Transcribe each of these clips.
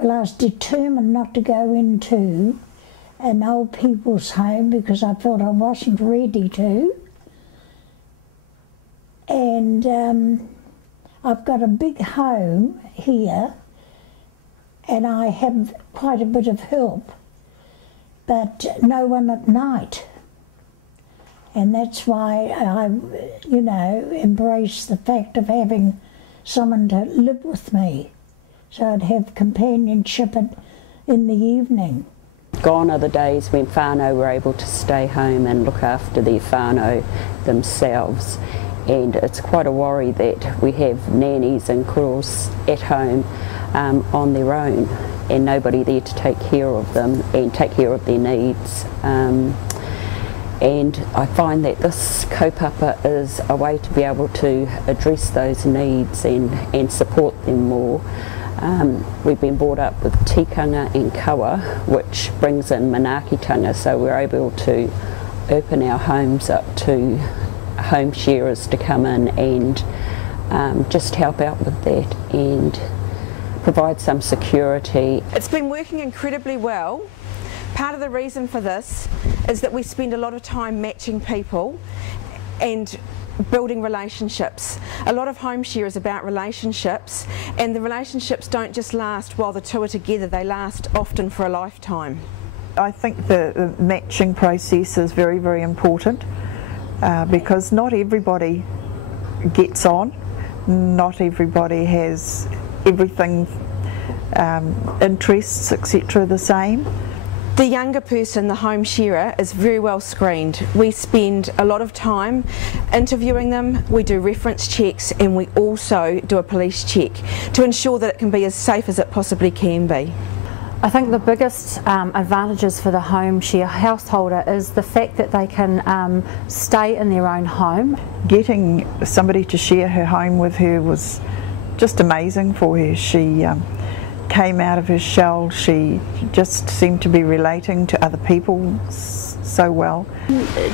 Well, I was determined not to go into an old people's home because I felt I wasn't ready to. And I've got a big home here and I have quite a bit of help, but no one at night. And that's why I, embrace the fact of having someone to live with me, so I'd have companionship in the evening. Gone are the days when whānau were able to stay home and look after their whānau themselves. And it's quite a worry that we have nannies and kuros at home on their own and nobody there to take care of them and take care of their needs. And I find that this kaupapa is a way to be able to address those needs and support them more. We've been brought up with tikanga and kawa, which brings in manaakitanga, so we're able to open our homes up to home sharers to come in and just help out with that and provide some security. It's been working incredibly well. Part of the reason for this is that we spend a lot of time matching people and building relationships. A lot of home share is about relationships, and the relationships don't just last while the two are together, they last often for a lifetime. I think the matching process is very, very important because not everybody gets on, not everybody has everything, interests, etc. the same. The younger person, the home sharer, is very well screened. We spend a lot of time interviewing them, we do reference checks, and we also do a police check to ensure that it can be as safe as it possibly can be. I think the biggest advantages for the home share householder is the fact that they can stay in their own home. Getting somebody to share her home with her was just amazing for her. She came out of her shell, she just seemed to be relating to other people so well.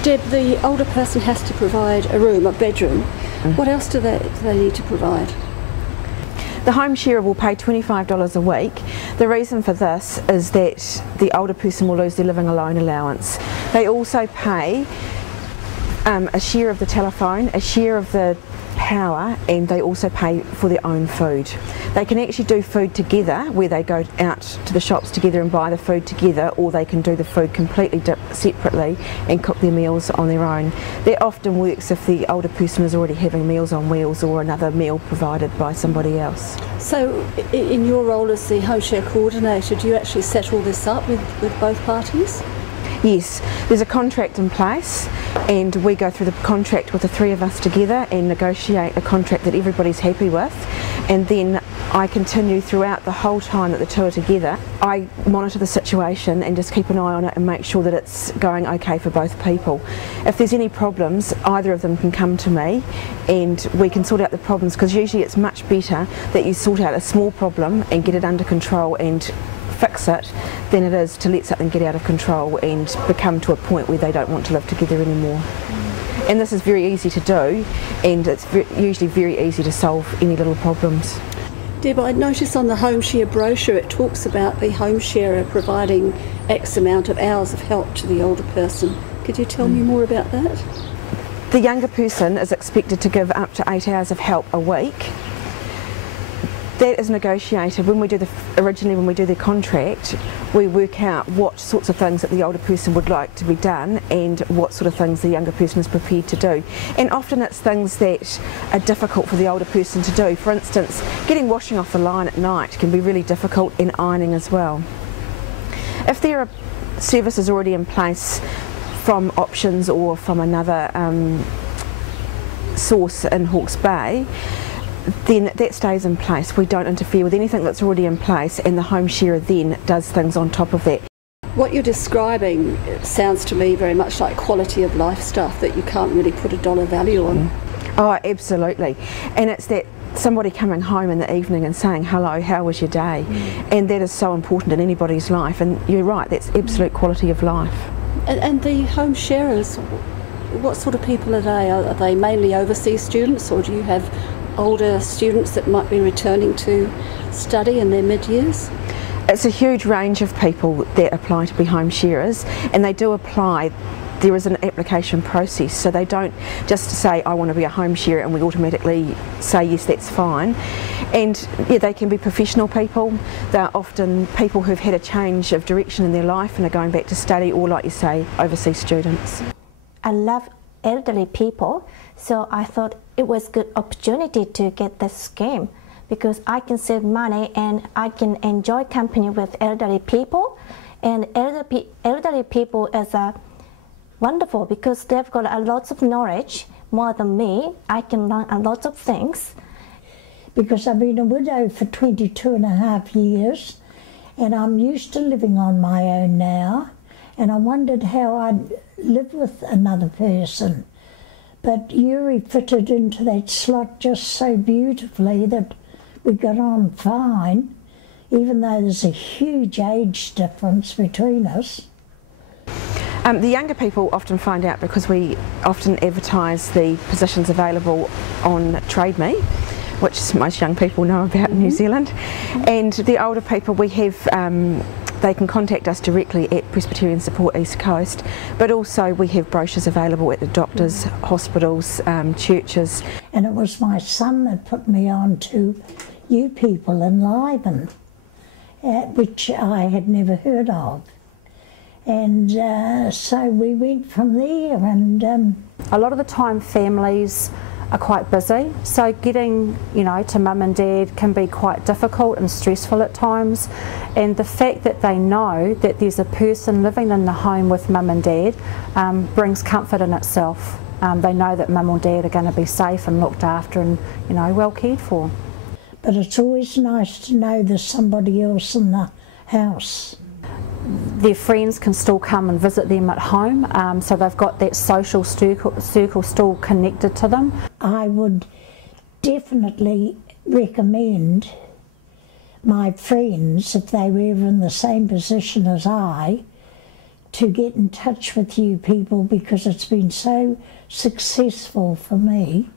Deb, the older person has to provide a room, a bedroom. What else do they need to provide? The home sharer will pay $25 a week. The reason for this is that the older person will lose their living alone allowance. They also pay a share of the telephone, a share of the power, and they also pay for their own food. They can actually do food together, where they go out to the shops together and buy the food together, or they can do the food completely separately and cook their meals on their own. That often works if the older person is already having Meals on Wheels or another meal provided by somebody else. So in your role as the home share coordinator, do you actually set all this up with both parties? Yes, there's a contract in place and we go through the contract with the three of us together and negotiate a contract that everybody's happy with, and then I continue throughout the whole time that the two are together. I monitor the situation and just keep an eye on it and make sure that it's going okay for both people. If there's any problems, either of them can come to me and we can sort out the problems, because usually it's much better that you sort out a small problem and get it under control and fix it than it is to let something get out of control and become to a point where they don't want to live together anymore. And this is very easy to do, and it's usually very easy to solve any little problems. Deb, I notice on the home share brochure it talks about the home sharer providing X amount of hours of help to the older person. Could you tell me more about that? The younger person is expected to give up to 8 hours of help a week. That is negotiated. Originally when we do the contract, we work out what sorts of things that the older person would like to be done and what sort of things the younger person is prepared to do. And often it's things that are difficult for the older person to do. For instance, getting washing off the line at night can be really difficult, and ironing as well. If there are services already in place from Options or from another source in Hawke's Bay, then that stays in place. We don't interfere with anything that's already in place, and the home sharer then does things on top of that. What you're describing sounds to me very much like quality of life stuff that you can't really put a dollar value on. Oh, absolutely. And it's that somebody coming home in the evening and saying, hello, how was your day? And that is so important in anybody's life, and you're right, that's absolute quality of life. And the home sharers, what sort of people are they? Are they mainly overseas students, or do you have older students that might be returning to study in their mid-years? It's a huge range of people that apply to be home sharers, and they do apply. There is an application process, so they don't just say I want to be a home sharer and we automatically say yes, that's fine. And yeah, they can be professional people. They're often people who've had a change of direction in their life and are going back to study, or like you say, overseas students. I love elderly people, so I thought it was a good opportunity to get this scheme, because I can save money and I can enjoy company with elderly people. And elderly people is wonderful because they've got a lot of knowledge, more than me. I can learn a lot of things. Because I've been a widow for 22.5 years, and I'm used to living on my own now, and I wondered how I'd live with another person. But Yuri fitted into that slot just so beautifully that we got on fine, even though there's a huge age difference between us. The younger people often find out because we often advertise the positions available on TradeMe, which most young people know about in New Zealand. And the older people, we have, they can contact us directly at Presbyterian Support East Coast, but also we have brochures available at the doctors, hospitals, churches. And it was my son that put me on to you people in Enliven, which I had never heard of. And so we went from there, and a lot of the time families are quite busy, so getting, you know, to mum and dad can be quite difficult and stressful at times, and the fact that they know that there's a person living in the home with mum and dad brings comfort in itself. They know that mum or dad are going to be safe and looked after and, you know, well cared for. But it's always nice to know there's somebody else in the house. Their friends can still come and visit them at home, so they've got that social circle still connected to them. I would definitely recommend my friends, if they were ever in the same position as I, to get in touch with you people, because it's been so successful for me.